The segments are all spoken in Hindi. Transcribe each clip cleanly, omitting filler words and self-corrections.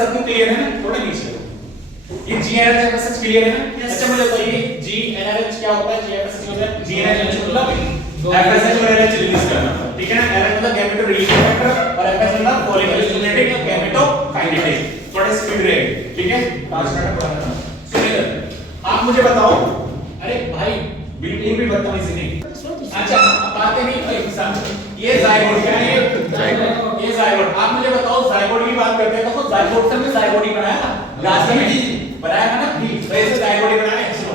सबको क्लियर है ना? थोड़ा नीचे ये GnRH क्लियर है ना? अच्छा मुझे बताइए GnRH क्या होता है? GnRH होता है GnRH मतलब FSH और LH रिलीज करना, ठीक है ना? LH मतलब गैमेटो रिलीज फैक्टर और FSH मतलब फॉलिकल स्टिमुलेटिंग या गैमेटोकाइनेटिक। थोड़ा स्पीड रहेगी, ठीक है? 5 मिनट पढ़ाना। सुनिए आप मुझे बताओ, अरे भाई बिल्कुल भी बदतमीजी नहीं। अच्छा बातें नहीं कोई इंसान, ये जायगोट क्या है? ये जायगोट। आप मुझे बताओ जायगोट की बात करते हैं तो जायगोट से में जायगोट ही बनाया ना, लास्ट में बनाया था ना, वैसे जायगोट ही बनाया है। चलो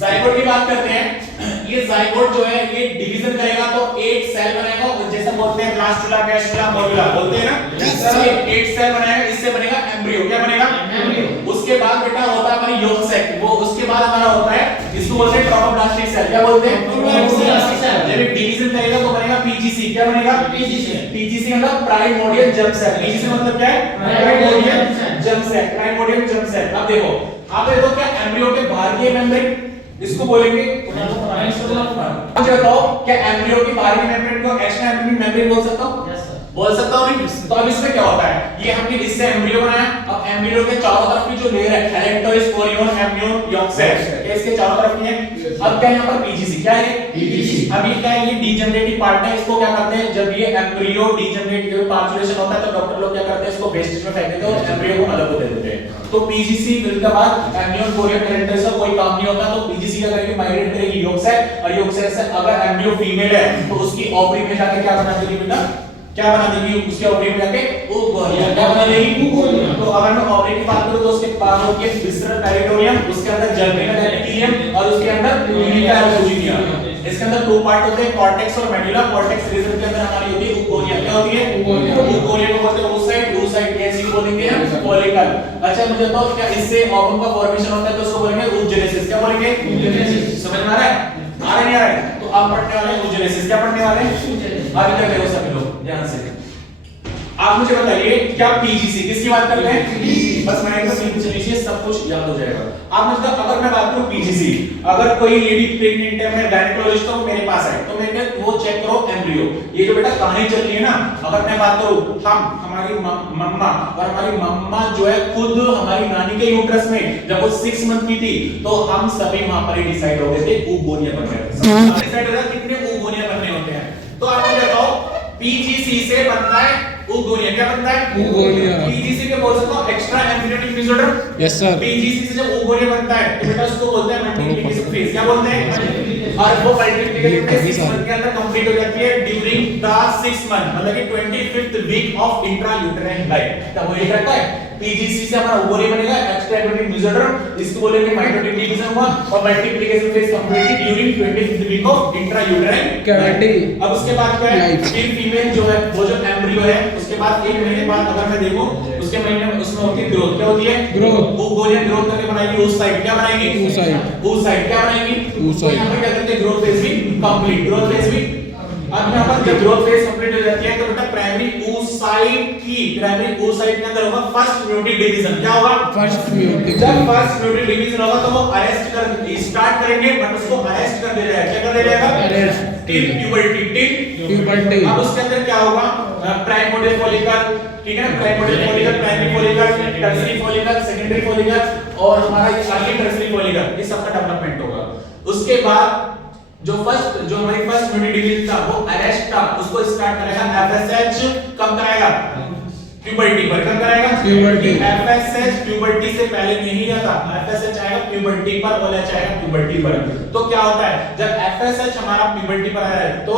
जायगोट की बात करते हैं। ये जायगोट जो है ये डिवीजन करेगा तो 8 सेल बनाएगा, और जैसे बोलते हैं ब्लास्टुला गैस्ट्रुला मोरुला बोलते हैं ना, ये 8 सेल बनाएगा, इससे बनेगा एम्ब्रियो। क्या बनेगा? एम्ब्रियो। उसके बाद बेटा होता है हमारी यॉर्क सेक, वो उसके बाद हमारा होता है इसको बोलते हैं ट्रोफोब्लास्टिक सेल। क्या बोलते हैं? Trophoblastic cell. जब डिवीजन करेगा तो बनेगा पीजीसी। क्या बनेगा? पीजीसी। पीजीसी मतलब प्राइमोर्डियल जर्म सेल। पीजीसी मतलब क्या है? Primordial germ cell. Primordial germ cell. अब देखो आप देखो क्या एम्ब्रियो के बाहर की मेम्ब्रेन इसको बोलेंगे, मुझे बताओ क्या एम्ब्रियो की बाहरी मेम्ब्रेन को एक्स्ट्रा एम्ब्रियो मेम्ब्रेन बोल सकता हूं? यस सर बोल सकता हूं नहीं? तो अब इसमें क्या होता है, ये हमने इससे एम्ब्रियो बनाया। अब एम्ब्रियो के चारों तरफ की जो लेयर है एलेक्टोइड कोरियन एम्ब्रियो यॉर्क सेल, इसके चारों तरफ की है। अब क्या यहां पर पीजीसी क्या है? पीजीसी। अब ये क्या है? ये डीजनरेटिव पार्ट है। इसको क्या करते हैं जब ये एम्ब्रियो डीजनरेट पार्चुलेशन होता है तो डॉक्टर लोग क्या करते हैं इसको वेस्टेज में फेंक देते हैं और एम्ब्रियो को अलग कर देते हैं। तो पीजीसी मिलने के बाद एम्ब्रियो कोरियन एलेक्टोइड से कोई काम नहीं होता, तो पीजीसी क्या करेगी? माइग्रेट करेगी यॉर्क सेल, और यॉर्क सेल से अगर एम्ब्रियो फीमेल है तो उसकी ओवरी में जाके क्या बना देगी बेटा? क्या बना देगी? उसके ओवरी में जाके ओवरिया। क्या बना देगी? ओवरिया। तो अगर मैं ओवरी की बात करूं तो उसके पास होती है विसरल पेरिटोनियम, उसके अंदर जर्मिनल एपिथेलियम और उसके अंदर यूनिका एल्बुजिनिया। इसके अंदर दो पार्ट होते हैं, कॉर्टेक्स और मेडुला। कॉर्टेक्स रीजन के अंदर हमारी होती है ओवरिया। क्या होती है? ओवरिया को बोलते हैं oocyte, oocyte कैसी को बोलेंगे? फॉलिकल। अच्छा मुझे बताओ क्या इससे ऑर्गन का फॉर्मेशन होता है तो उसको बोलेंगे oogenesis। क्या बोलेंगे? oogenesis। समझ में आ रहा है? आ रहा नहीं आ रहा है? तो आप पढ़ने वाले हैं oogenesis। क्या पढ़ने वाले हैं? अभी तक देखो सभी लोग ध्यान से। आप मुझे बताइए क्या पीजीसी किसकी बात कर रहे हैं? पीजीसी। बस मैं एक बार लीजिए सब कुछ याद हो जाएगा। आप मुझे अगर मैं बात करूं पीजीसी, अगर कोई लेडी प्रेग्नेंट है, मैं गायनेकोलॉजिस्ट हूं, मेरे पास है तो मैं वो चेक करो एम्ब्रियो। ये जो बेटा कहानी चल रही है ना, अगर मैं बात करूं हमारी मम्मा और हमारी मम्मा जो है खुद हमारी नानी के यूट्रस में जब वो 6 मंथ की थी तो हम सभी वहां पर ही डिसाइड हो गए थे oogonia बन गए थे। डिसाइड हो गया कितने oogonia बनने होते हैं। तो आप मुझे बताओ पीजीसी से बनता है oogonia। क्या बनता है? oogonia। पीजीसी के बोल सकते हो extra embryonic disorder. Yes sir. PGC से जब oogonia बनता है तो बेटा उसको बोलते हैं मल्टीप्लिकेशन फेज। क्या बोलते हैं? और वो मल्टीप्लिकेशन फेज 6 मंथ के अंदर कंप्लीट हो जाती है ड्यूरिंग द 6 मंथ, मतलब कि 25th week of intrauterine life. तब वो ये करता है पीजीसी से हमारा oogonia बनेगा, एक्स्ट्रा एम्ब्रियोनिक डिसऑर्डर, इसको बोलेंगे माइटोटिक डिवीजन हुआ, और multiplication phase completed during 25th week of intrauterine cavity. अब उसके बाद क्या है? फिर फीमेल जो है वो जो एम्ब्रियो है उसके बाद 1 महीने बाद अगर मैं देखूं उसके महीने में उसमें होती है ग्रोथ। क्या होती है? ग्रोथ। oogonia ग्रोथ करके बनाएगी oocyte। क्या बनाएगी? oocyte। oocyte क्या बनाएगी? oocyte। यहां पे क्या करते हैं? ग्रोथ फेज भी कंप्लीट। ग्रोथ फेज भी अब यहां पर जब ग्रोथ फेज कंप्लीट हो जाती है तो बेटा प्राइमरी oocyte के अंदर होगा फर्स्ट म्यूटेट डिवीजन। क्या होगा? First mutate. जब फर्स्ट म्यूटेट डिवीजन होगा तो वो अरेस्ट कर स्टार्ट करेंगे बट उसको अरेस्ट कर दिया जाएगा। क्या कर दिया जाएगा? Arrest till puberty. Till puberty. अब उसके अंदर क्या होगा? प्राइमोर्डियल फॉलिकल, ठीक है ना? Primordial follicle, primary follicle, tertiary follicle, secondary follicle और हमारा ये अर्ली टर्शियरी फॉलिकल, ये सबका डेवलपमेंट होगा। उसके बाद जो हमारी फर्स्ट म्यूटेट डिवीजन था वो अरेस्ट था, उसको स्टार्ट करेगा एफएसएच। कब कराएगा? प्यूबर्टी पर। कब कराएगा? प्यूबर्टी। एफएसएच प्यूबर्टी से पहले नहीं आता, एफएसएच आएगा प्यूबर्टी पर, ओएलएच आएगा प्यूबर्टी पर। तो क्या होता है जब एफएसएच हमारा प्यूबर्टी पर आया है तो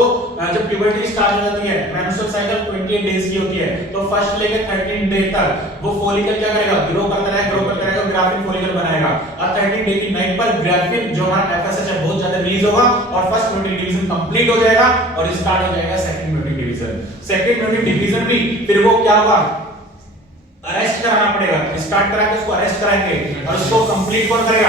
जब प्यूबर्टी स्टार्ट हो जाती है, मेंस्ट्रुअल साइकिल 28 डेज की होती है, तो फर्स्ट लेके 13 डे तक वो फॉलिकल क्या करेगा? ग्रो करता रहेगा, ग्राफिन फॉलिकल बनाएगा, और 13 डे की नाइट पर ग्राफिन जो हमारा एफएसएच है बहुत ज्यादा रिलीज होगा और फर्स्ट म्यूटेट डिवीजन कंप्लीट हो जाएगा और स्टार्ट हो जाएगा second mutate division. Second mutate division भी फिर वो क्या होगा? अरेस्ट कराना पड़ेगा, स्टार्ट करा के उसको अरेस्ट कराएंगे और उसको कंप्लीट कौन करेगा?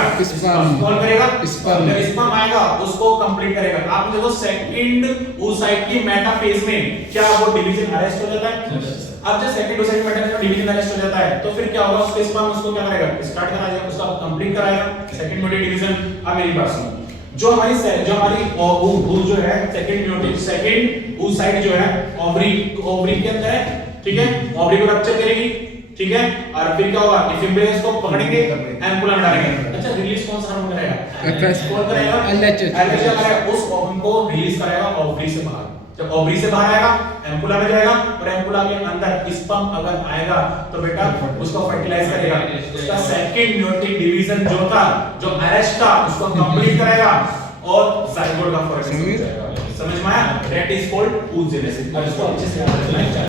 कौन करेगा? स्पर्म आएगा उसको कंप्लीट करेगा। आप देखो सेकंड oocyte की मेटाफेज में क्या वो डिवीजन अरेस्ट हो जाता है? अब जब सेकंड oocyte मेटाफेज में डिवीजन अरेस्ट हो जाता है तो फिर क्या होगा? उसके स्पर्म उसको क्या करेगा? स्टार्ट कराएगा, उसका कंप्लीट कराएगा सेकंड म्यूटेट डिवीजन। अब मेरी बात सुनो, जो हमारी जो है सेकंड म्यूटेट सेकंड oocyte जो है ओवरी के अंदर है, ठीक है? ओवरी को रप्चर करेगी, ठीक है, और फिर क्या होगा, इफ इम्पेरेंस को पकड़ेंगे एम्पुला में डालेंगे। अच्छा, रिलीज कौन सा हार्मोन करेगा, FS कौन करेगा, LH LH करेगा, उस हार्मोन को रिलीज करेगा ओवरी से बाहर। जब ओवरी से बाहर आएगा एम्पुला में जाएगा, और एम्पुला के अंदर स्पर्म अगर आएगा तो बेटा उसको फर्टिलाइज करेगा, उसका सेकंड म्योटिक डिवीजन जो था, जो RH था, उसको कंप्लीट करेगा और जाइगोट का फॉर्मेशन हो जाएगा। समझ में आया, दैट इज कॉल्ड oogenesis। अब इसको अच्छे से याद रखना है।